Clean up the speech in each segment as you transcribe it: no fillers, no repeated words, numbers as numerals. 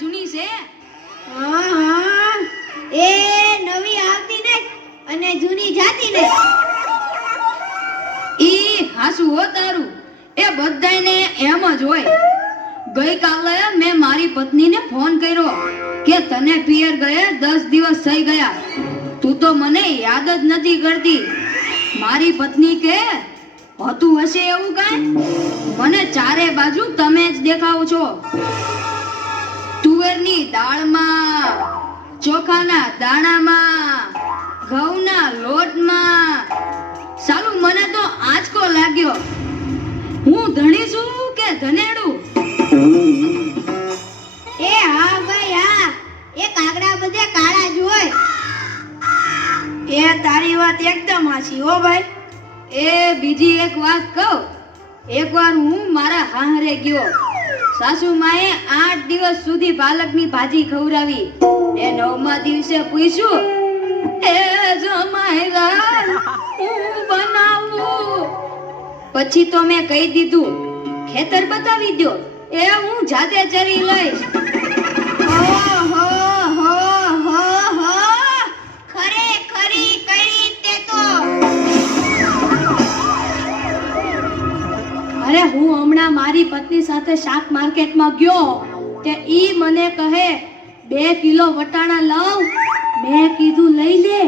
જૂની છે. હા હા એ નવી આવતી ને અને જૂની જાતી ને ઈ હાસુ હો તારું. એ બધાયને એમ જ હોય. ગઈકાલે મેં મારી પત્નીને ફોન કર્યો કે તને પિયર ગયે 10 દિવસ થઈ ગયા, તું તો મને યાદ જ નથી કરતી. મારી પત્ની કે હોતું હશે એવું કાંઈ, મને ચારે બાજુ તમે જ દેખાવ છો. તુવેરની દાળમાં, ચોખાના દાણામાં, ઘઉંના લોટમાં. સાલું મને તો આંચકો લાગ્યો. હું ધણી છું કે ધનેડું? એ હા ભાઈ હા, એ કાગડા બધે કાળા જ હોય. એ તારી વાત એકદમ હાચી હો ભાઈ. એ બીજી એક વાત કહું. એકવાર હું મારા હાહરે ગયો. સાસુ માએ 8 દિવસ સુધી પાલકની ભાજી ખવડાવી. એ 9મા દિવસે પૂછ્યું, એ જમાઈરા હું બનાવું? પછી તો મેં કહી દીધું, ખેતર બતાવી દો, એ હું જાતે ચરી લઈશ. ઓહો હો હો હો, ખરેખરી કરી તે તો. અરે હું હમણાં મારી પત્ની સાથે શાક માર્કેટમાં ગયો તે ઈ મને કહે 2 કિલો વટાણા લઉં. મેં કીધું લઈ લે,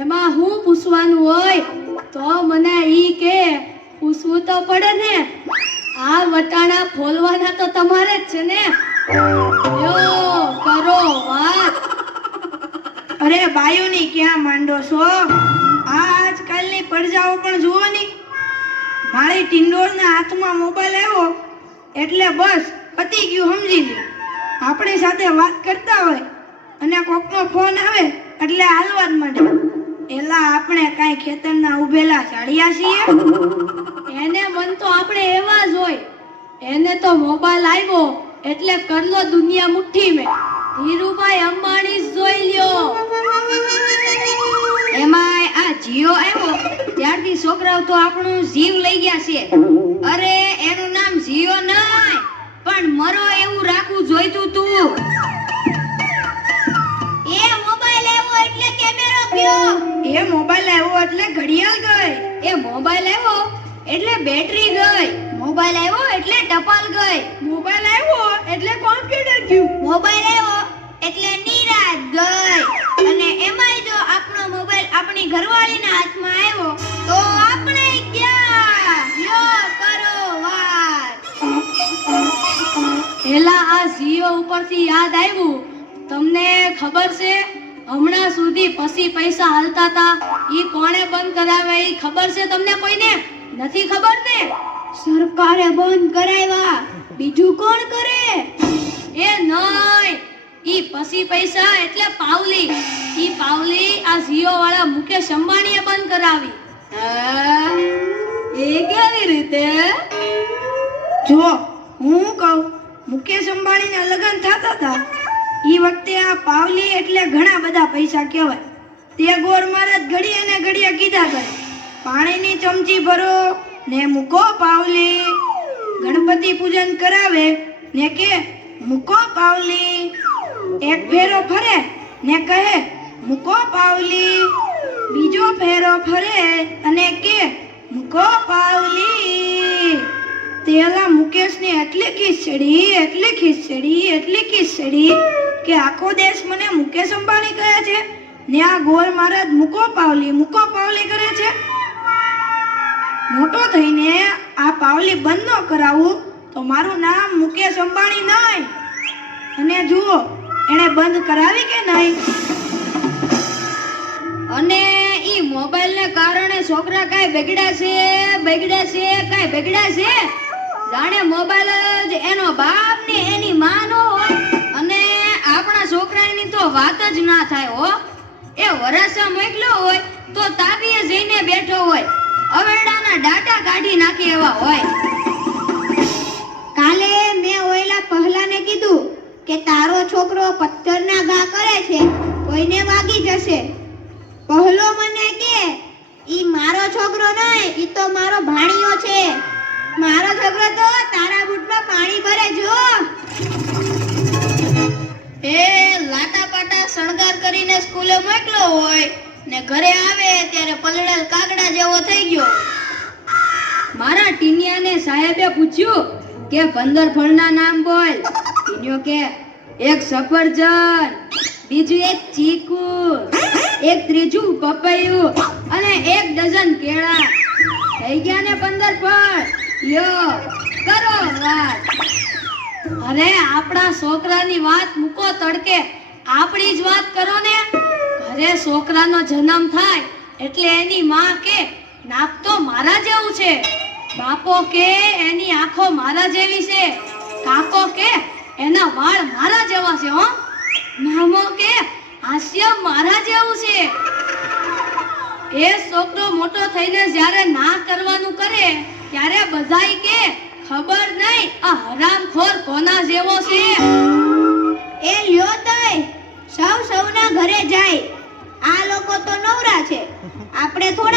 એમાં હું પૂછવાનું હોય? તો મને ઈ કે પૂછવું તો પડે ને, આ વટાણા ફોલવાના તો તમારે જ છે ને, લ્યો કરો વાત. અરે બાયુની ક્યાં માંડો છો? આ આજકાલની પ્રજાઓ પણ જુઓ ની. મારી ટિંડોળના હાથમાં મોબાઈલ આવ્યો એટલે બસ પતી ગયું, સમજી લે. આપણી સાથે વાત કરતા હોય અને કોકનો ફોન આવે એટલે હાલવા જ માંડે. એલા આપણે કાંઈ ખેતરના ઉભેલા સાડિયા છીએ? એને મન તો આપણે એવા જ હોય. એને તો મોબાઈલ આવ્યો એટલે કરલો દુનિયા મુઠ્ઠી મેં. ધીરુભાઈ અંબાણી જોઈ લ્યો. એમાંય આ જીઓ આવ્યો ત્યારથી છોકરાઓ તો આપણું જીવ લઈ ગયા છે. અરે એનું નામ જીઓ નહીં પણ મરો એવું રાખવું જોઈતું તું. એ મોબાઈલ આવ્યો એટલે કેમેરો ગયો. એ મોબાઈલ આવ્યો એટલે ઘડિયાળ ગઈ. એ મોબાઈલ આવ્યો એટલે બેટરી ગઈ. મોબાઈલ આવ્યો એટલે ટપાલ ગઈ. મોબાઈલ આવ્યો એટલે કોમ્પ્યુટર ગયું. મોબાઈલ આવ્યો એટલે નિરાત ગઈ. અને એમાંય જો આપણો મોબાઈલ આપણી ઘરવાળીના હાથમાં આવ્યો તો આપણે ગયા. લ્યો કરો વાત. એલા આ જીઓ ઉપરથી યાદ આવ્યું, તમને ખબર છે હમણાં સુધી પછી પૈસા હાલતા હતા ઈ કોણે બંધ કરાવે? ઈ ખબર છે તમને કોઈને? નથી ખબર ને? સરકારે બંધ કરાવ્યા, બીજું કોણ કરે? એ નહીં, ઈ પછી પૈસા એટલે પાવલી. ઈ પાવલી આ જીઓ વાળા મુકેશ અંબાણીએ બંધ કરાવી. એ કેવી રીતે? જો હું કહું, મુકેશ અંબાણીના લગ્ન થતા હતા ઈ વખતે આ પાવલી એટલે ઘણા બધા પૈસા કહેવાય. તે ગોળ મહારાજ ઘડીએ ને ઘડીએ કીધા કરે, પાણીની ચમચી ભરો ને મૂકો પાવલી. ગણપતિ પૂજન કરાવે ને કે મૂકો પાવલી. એક ફેરો ફરે ને કહે મૂકો પાવલી. બીજો ફેરો ફરે અને કે મૂકો પાવલી. તેલા મુકેશની એટલી ખીચડી કે આખો દેશ મને મુકેશ અંબાણી કહે છે ને આ ગોળ મહારાજ મૂકો પાવલી કરે છે. મોટો થઈને આ પાવલી બંધ ન કરાવું તો મારું નામ મુકેશ અંબાણી નહીં. અને જુઓ એને બંધ કરાવી કે નહીં. અને ઈ મોબાઈલને કારણે છોકરા કાંઈ બગડ્યા છે? જાણે મોબાઈલ જ એનો બાપ ને એની માં નો હોય. અને આપણા છોકરાની તો વાત જ ના થાય હો. એ વરાસા મોકલ્યો હોય તો તાબીએ જઈને બેઠો હોય, અવેડાના ડાટા કાઢી નાખી એવા હોય. કાલે મેં ઓયલા પહેલાને કીધું કે તારો છોકરો પથ્થરના ઘા કરે છે, કોઈને વાગી જશે. પહેલો મને કે ઈ મારો છોકરો નહીં, ઈ તો મારો ભાણિયો છે. મારો છોકરો તો તારા બૂટમાં પાણી ભરે જો. સ્કૂલે મોકલ્યો હોય ને ઘરે આવે ત્યારે પલળેલ કાગડા જેવો થઈ ગયો. મારા ટીનિયાને સાહેબે પૂછ્યું કે 15 ફળના નામ બોલ. ટીનિયો કે એક સફરજન, બીજું એક ચીકુ, એક ત્રીજું પપૈયું અને 1 ડઝન કેળા. થઈ ગયા ને 15 ફળ. લ્યો કરો વાત. અરે આપણા છોકરાની વાત મૂકો તડકે, આપણી જ વાત કરો ને. ઘરે છોકરાનો જન્મ થાય એટલે એની માં કે નાક તો મારા જેવું છે, બાપો કે એની આંખો મારા જેવી છે, કાકો કે એના વાળ મારા જેવા છે, હો મામો કે હાસ્ય મારા જેવું છે. એ છોકરો મોટો થઈને જ્યારે ના કરવાનું કરે ત્યારે બધાય કે ખબર નહીં આ હરામખોર કોના જેવો છે. એ લ્યો તોય સૌના ઘરે જાય. આ લોકો તો નવરા છે, આપણે થોડા